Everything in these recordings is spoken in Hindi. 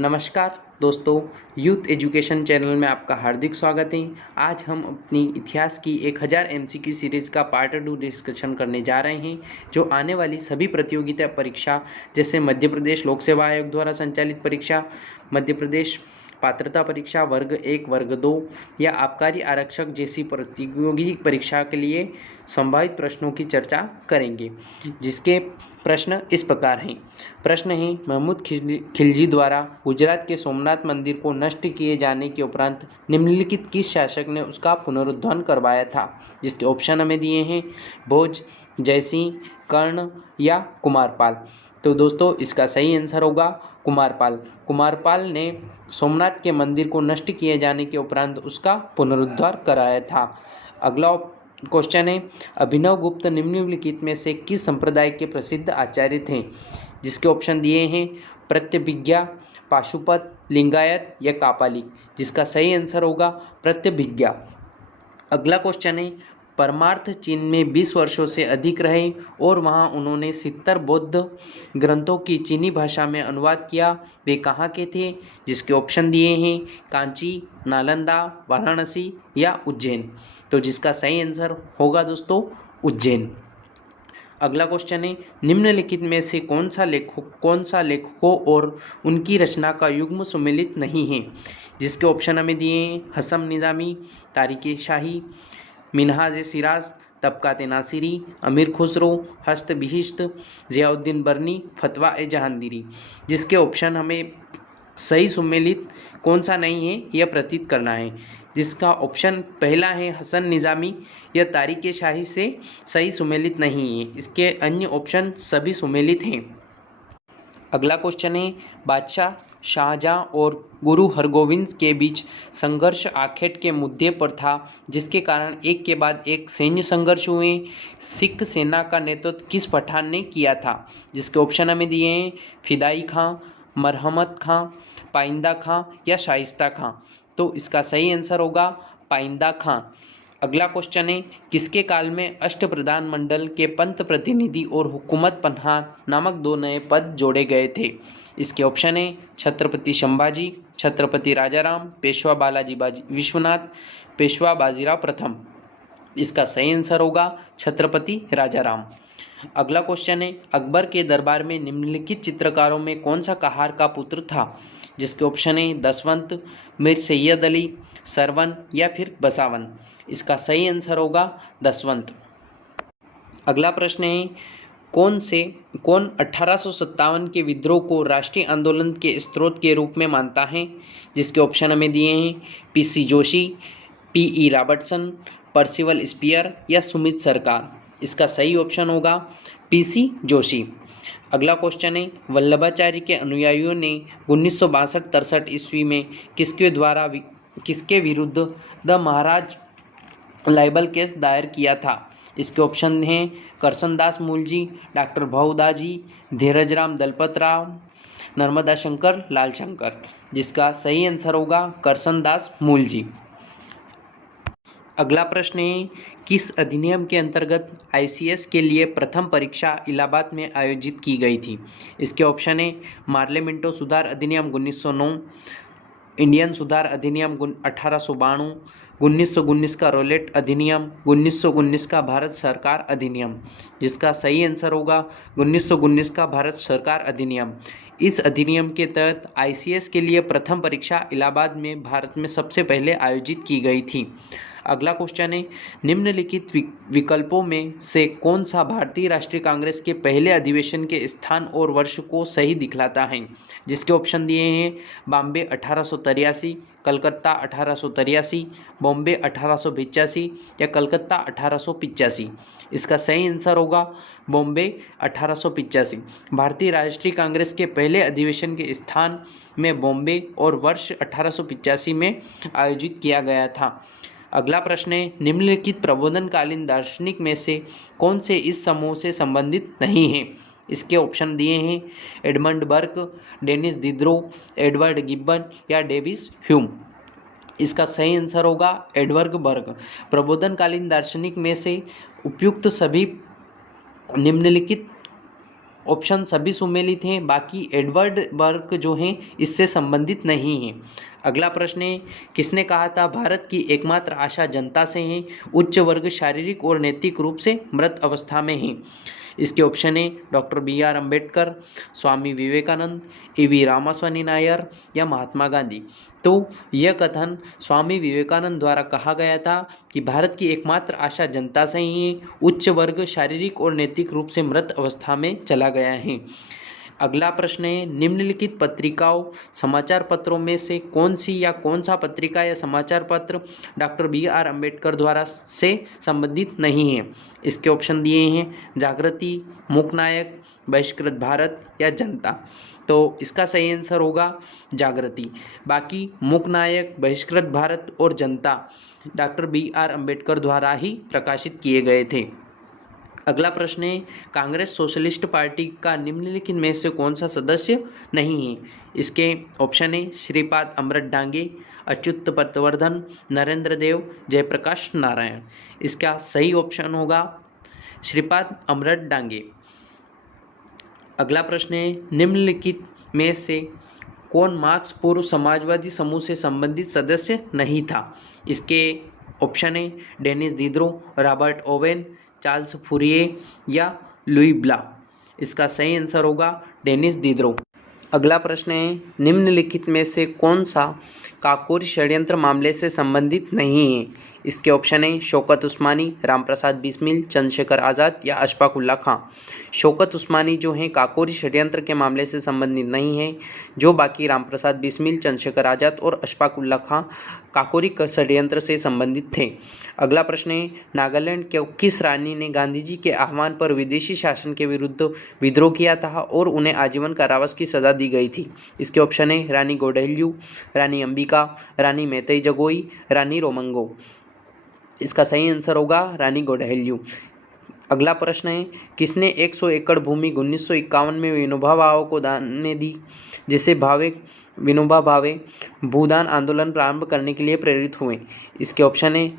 नमस्कार दोस्तों, यूथ एजुकेशन चैनल में आपका हार्दिक स्वागत है। आज हम अपनी इतिहास की 1000 एमसीक्यू सीरीज़ का पार्ट 2 डिस्कशन करने जा रहे हैं, जो आने वाली सभी प्रतियोगिता परीक्षा जैसे मध्य प्रदेश लोक सेवा आयोग द्वारा संचालित परीक्षा, मध्य प्रदेश पात्रता परीक्षा वर्ग 1, वर्ग 2 या आबकारी आरक्षक जैसी प्रतियोगी परीक्षा के लिए संभावित प्रश्नों की चर्चा करेंगे, जिसके प्रश्न इस प्रकार हैं। प्रश्न है, महमूद खिलजी द्वारा गुजरात के सोमनाथ मंदिर को नष्ट किए जाने के उपरांत निम्नलिखित किस शासक ने उसका पुनरुद्धार करवाया था? जिसके ऑप्शन हमें दिए हैं, भोज, जयसिंह, कर्ण या कुमारपाल। तो दोस्तों, इसका सही आंसर होगा कुमारपाल। कुमारपाल ने सोमनाथ के मंदिर को नष्ट किए जाने के उपरांत उसका पुनरुद्धार कराया था। अगला क्वेश्चन है, अभिनव गुप्त निम्नलिखित में से किस संप्रदाय के प्रसिद्ध आचार्य थे? जिसके ऑप्शन दिए हैं, प्रत्यभिज्ञा, पाशुपत, लिंगायत या कापालिक। जिसका सही आंसर होगा प्रत्यभिज्ञा। अगला क्वेश्चन है, परमार्थ चीन में 20 वर्षों से अधिक रहे और वहां उन्होंने 70 बौद्ध ग्रंथों की चीनी भाषा में अनुवाद किया। वे कहाँ के थे? जिसके ऑप्शन दिए हैं, कांची, नालंदा, वाराणसी या उज्जैन। तो जिसका सही आंसर होगा दोस्तों उज्जैन। अगला क्वेश्चन है, निम्नलिखित में से कौन सा लेखकों और उनकी रचना का युग्म सुमेलित नहीं है? जिसके ऑप्शन हमें दिए हैं, हसम निज़ामी, तारिक शाही, मिनहाज सिराज, तबकात नासिरी, अमीर खुसरो, हस्त बिहिश्त, ज़ियाउद्दीन बर्नी, फतवा ए जहांगीरी। जिसके ऑप्शन हमें सही सुमेलित कौन सा नहीं है यह प्रतीत करना है। जिसका ऑप्शन पहला है हसन निज़ामी, यह तारिक शाही से सही सुमेलित नहीं है। इसके अन्य ऑप्शन सभी सुमेलित हैं। अगला क्वेश्चन है, बादशाह शाहजहां और गुरु हरगोविंद के बीच संघर्ष आखेट के मुद्दे पर था, जिसके कारण एक के बाद एक सैन्य संघर्ष हुए। सिख सेना का नेतृत्व किस पठान ने किया था? जिसके ऑप्शन हमें दिए हैं, फिदाई खां, मरहमत खां, पाइंदा खां या शाइस्ता खां। तो इसका सही आंसर होगा पाइंदा खां। अगला क्वेश्चन है, किसके काल में अष्टप्रधान मंडल के पंत प्रतिनिधि और हुकूमत पन्हा नामक 2 नए पद जोड़े गए थे? इसके ऑप्शन है, छत्रपति संभाजी, छत्रपति राजाराम, पेशवा बालाजी विश्वनाथ, पेशवा बाजीराव प्रथम। इसका सही आंसर होगा छत्रपति राजाराम। अगला क्वेश्चन है, अकबर के दरबार में निम्नलिखित चित्रकारों में कौन सा कहार का पुत्र था? जिसके ऑप्शन है, दसवंत, मीर सैयद अली, सरवन या फिर बसावन। इसका सही आंसर होगा दसवंत। अगला प्रश्न है, कौन 1857 के विद्रोह को राष्ट्रीय आंदोलन के स्रोत के रूप में मानता है? जिसके ऑप्शन हमें दिए हैं, P C Joshi, P E Robertson, Percival Spear या सुमित सरकार। इसका सही ऑप्शन होगा पीसी जोशी। अगला क्वेश्चन है, वल्लभाचार्य के अनुयायियों ने 1962-63 ईस्वी में किसके विरुद्ध द महाराज लाइबल केस दायर किया था? इसके ऑप्शन हैं, करसनदास मूलजी, डॉक्टर भाऊदाजी, धीरजराम दलपत राव, नर्मदा शंकर, लाल शंकर। जिसका सही आंसर होगा करसनदास मूलजी। अगला प्रश्न है, किस अधिनियम के अंतर्गत आईसीएस के लिए प्रथम परीक्षा इलाहाबाद में आयोजित की गई थी? इसके ऑप्शन है, मार्ले मिंटो सुधार अधिनियम 1909, इंडियन सुधार अधिनियम 1892, 1919 का रोलेट अधिनियम, 1919 का भारत सरकार अधिनियम। जिसका सही आंसर होगा 1919 का भारत सरकार अधिनियम। इस अधिनियम के तहत आईसीएस के लिए प्रथम परीक्षा इलाहाबाद में भारत में सबसे पहले आयोजित की गई थी। अगला क्वेश्चन है, निम्नलिखित विकल्पों में से कौन सा भारतीय राष्ट्रीय कांग्रेस के पहले अधिवेशन के स्थान और वर्ष को सही दिखलाता है? जिसके ऑप्शन दिए हैं, बॉम्बे 1883, कलकत्ता 1883, बॉम्बे 1885 या कलकत्ता 1885। इसका सही आंसर होगा बॉम्बे 1885। भारतीय राष्ट्रीय कांग्रेस के पहले अधिवेशन के स्थान में बॉम्बे और वर्ष 1885 में आयोजित किया गया था। अगला प्रश्न है, निम्नलिखित प्रबोधनकालीन दार्शनिक में से कौन से इस समूह से संबंधित नहीं हैं? इसके ऑप्शन दिए हैं, Edmund Burke, Denis Diderot, Edward Gibbon या डेविस ह्यूम। इसका सही आंसर होगा एडवर्ड बर्क। प्रबोधनकालीन दार्शनिक में से उपयुक्त सभी निम्नलिखित ऑप्शन सभी सुमेलित हैं, बाकी एडवर्ड बर्ग जो हैं इससे संबंधित नहीं हैं। अगला प्रश्न है, किसने कहा था भारत की एकमात्र आशा जनता से है, उच्च वर्ग शारीरिक और नैतिक रूप से मृत अवस्था में है। इसके ऑप्शन है doctor BR Ambedkar, Swami Vivekananda, EV Ramaswamy Nair या महात्मा गांधी। तो यह कथन स्वामी विवेकानंद द्वारा कहा गया था कि भारत की एकमात्र आशा जनता से ही है, उच्च वर्ग शारीरिक और नैतिक रूप से मृत अवस्था में चला गया है। अगला प्रश्न है, निम्नलिखित पत्रिकाओं समाचार पत्रों में से कौन सी या कौन सा पत्रिका या समाचार पत्र डॉक्टर BR अम्बेडकर द्वारा से संबंधित नहीं है। इसके ऑप्शन दिए हैं जागृति, मूकनायक, बहिष्कृत भारत या जनता। तो इसका सही आंसर होगा जागृति। बाकी मूकनायक, बहिष्कृत भारत और जनता डॉक्टर BR अम्बेडकर द्वारा ही प्रकाशित किए गए थे। अगला प्रश्न है, कांग्रेस सोशलिस्ट पार्टी का निम्नलिखित में से कौन सा सदस्य नहीं है। इसके ऑप्शन है श्रीपाद अमृत डांगे, अच्युत पटवर्धन, नरेंद्र देव, जयप्रकाश नारायण। इसका सही ऑप्शन होगा श्रीपाद अमृत डांगे। अगला प्रश्न है, निम्नलिखित में से कौन मार्क्स पूर्व समाजवादी समूह से संबंधित सदस्य नहीं था। इसके ऑप्शन है Denis Diderot, Robert Owen, Charles Fourier या लुई ब्ला। इसका सही आंसर होगा डेनिस दिदरो। अगला प्रश्न है, निम्नलिखित में से कौन सा काकोरी षड्यंत्र मामले से संबंधित नहीं है। इसके ऑप्शन है शौकत उस्मानी, रामप्रसाद बिस्मिल, चंद्रशेखर आज़ाद या अशफाक उल्ला खां। शौकत उस्मानी जो हैं काकोरी षड्यंत्र के मामले से संबंधित नहीं है, जो बाकी रामप्रसाद बिस्मिल, चंद्रशेखर आज़ाद और अशफाक उल्ला खां काकोरी षड्यंत्र से संबंधित थे। अगला प्रश्न है, नागालैंड के किस रानी ने गांधी जी के आह्वान पर विदेशी शासन के विरुद्ध विद्रोह किया था और उन्हें आजीवन कारावास की सजा दी गई थी। इसके ऑप्शन है रानी गौडहल्यू, रानी अंबिका, रानी मैतेई जगोई, रानी रोमंगो। इसका सही आंसर होगा रानी गौडहल्यू। अगला प्रश्न है, किसने 100 एकड़ भूमि 1951 में विनोबा भावे को दान में दी, जिसे विनोबा भावे भूदान आंदोलन प्रारंभ करने के लिए प्रेरित हुए। इसके ऑप्शन है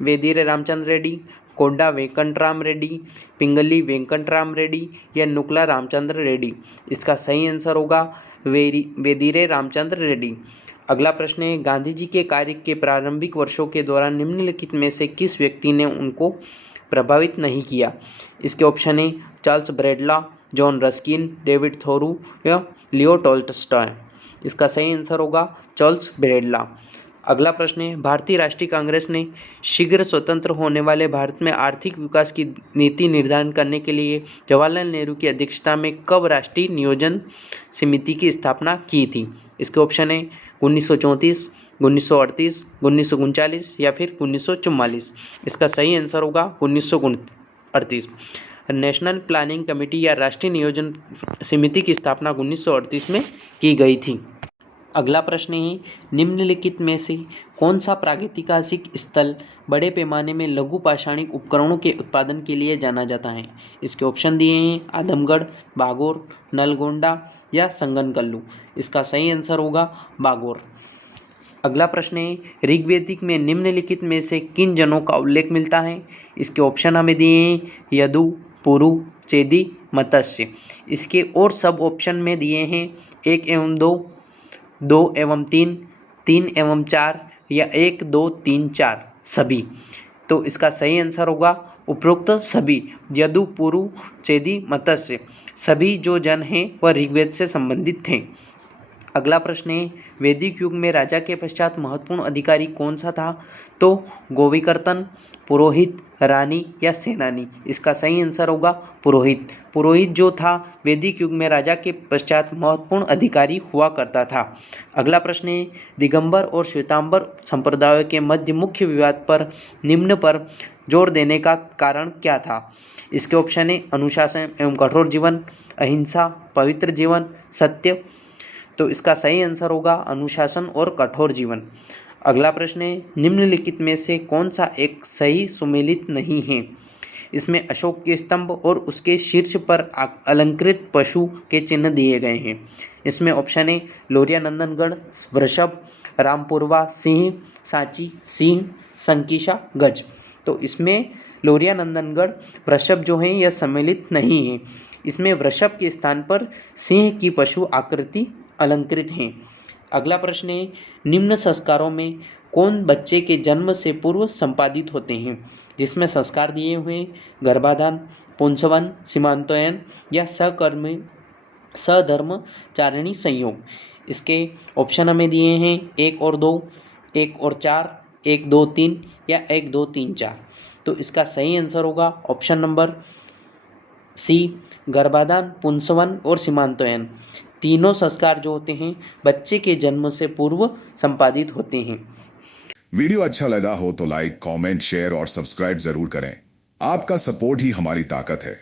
वेदिरे रामचंद्र रेड्डी, कोड्डा वेंकटराम रेड्डी, पिंगली वेंकटराम रेड्डी या नुकला रामचंद्र रेड्डी। इसका सही आंसर होगा वेदिरे रामचंद्र रेड्डी। अगला प्रश्न है, गांधी जी के कार्य के प्रारंभिक वर्षों के दौरान निम्नलिखित में से किस व्यक्ति ने उनको प्रभावित नहीं किया। इसके ऑप्शन है चार्ल्स ब्रैडला, जॉन रस्किन, डेविड थोरू या लियो टॉल्स्टॉय। इसका सही आंसर होगा चार्ल्स ब्रैडला। अगला प्रश्न है, भारतीय राष्ट्रीय कांग्रेस ने शीघ्र स्वतंत्र होने वाले भारत में आर्थिक विकास की नीति निर्धारण करने के लिए जवाहरलाल नेहरू की अध्यक्षता में कब राष्ट्रीय नियोजन समिति की स्थापना की थी। इसके ऑप्शन है 1934, 1938, 1939 या फिर 1944। इसका सही आंसर होगा 1938। नेशनल प्लानिंग कमेटी या राष्ट्रीय नियोजन समिति की स्थापना 1938 में की गई थी। अगला प्रश्न है, निम्नलिखित में से कौन सा प्रागैतिहासिक स्थल बड़े पैमाने में लघु पाषाणिक उपकरणों के उत्पादन के लिए जाना जाता है। इसके ऑप्शन दिए हैं आदमगढ़, बागोर, नलगोंडा या संगनकल्लू। इसका सही आंसर होगा बागोर। अगला प्रश्न है, ऋग्वेदिक में निम्नलिखित में से किन जनों का उल्लेख मिलता है। इसके ऑप्शन हमें दिए हैं यदु, पुरु, चेदी, मत्स्य। इसके और सब ऑप्शन में दिए हैं 1 एवं 2, 2 एवं 3, 3 एवं 4 या 1, 2, 3, 4 सभी। तो इसका सही आंसर होगा उपरोक्त सभी। यदु, पुरु, चेदी, मत्स्य सभी जो जन हैं वह ऋग्वेद से संबंधित थे। अगला प्रश्न है, वैदिक युग में राजा के पश्चात महत्वपूर्ण अधिकारी कौन सा था। तो गोविकर्तन, पुरोहित, रानी या सेनानी। इसका सही आंसर होगा पुरोहित। पुरोहित जो था वैदिक युग में राजा के पश्चात महत्वपूर्ण अधिकारी हुआ करता था। अगला प्रश्न है, दिगंबर और श्वेतांबर संप्रदायों के मध्य मुख्य विवाद पर निम्न पर जोर देने का कारण क्या था। इसके ऑप्शन है अनुशासन एवं कठोर जीवन, अहिंसा, पवित्र जीवन, सत्य। तो इसका सही आंसर होगा अनुशासन और कठोर जीवन। अगला प्रश्न है, निम्नलिखित में से कौन सा एक सही सुमेलित नहीं है। इसमें अशोक के स्तंभ और उसके शीर्ष पर अलंकृत पशु के चिन्ह दिए गए हैं। इसमें ऑप्शन है लोरिया नंदनगढ़, वृषभ, रामपुरवा सिंह, सांची सिंह, संकीशा गज। तो इसमें लोरिया नंदनगढ़, वृषभ जो है यह सम्मिलित नहीं है। इसमें वृषभ के स्थान पर सिंह की पशु आकृति अलंकृत है। अगला प्रश्न है, निम्न संस्कारों में कौन बच्चे के जन्म से पूर्व संपादित होते हैं? जिसमें संस्कार दिए हुए गर्भाधान, पुंसवन, सीमांतोयन या सधर्मचारिणी संयोग। इसके ऑप्शन हमें दिए हैं 1 और 2, 1 और 4, 1, 2, 3 या 1, 2, 3, 4। तो इसका सही आंसर होगा ऑप्शन नंबर सी, गर्भाधान, पुंसवन और सीमांतोयन। तीनों संस्कार जो होते हैं बच्चे के जन्म से पूर्व संपादित होते हैं। वीडियो अच्छा लगा हो तो लाइक, कमेंट, शेयर और सब्सक्राइब जरूर करें। आपका सपोर्ट ही हमारी ताकत है।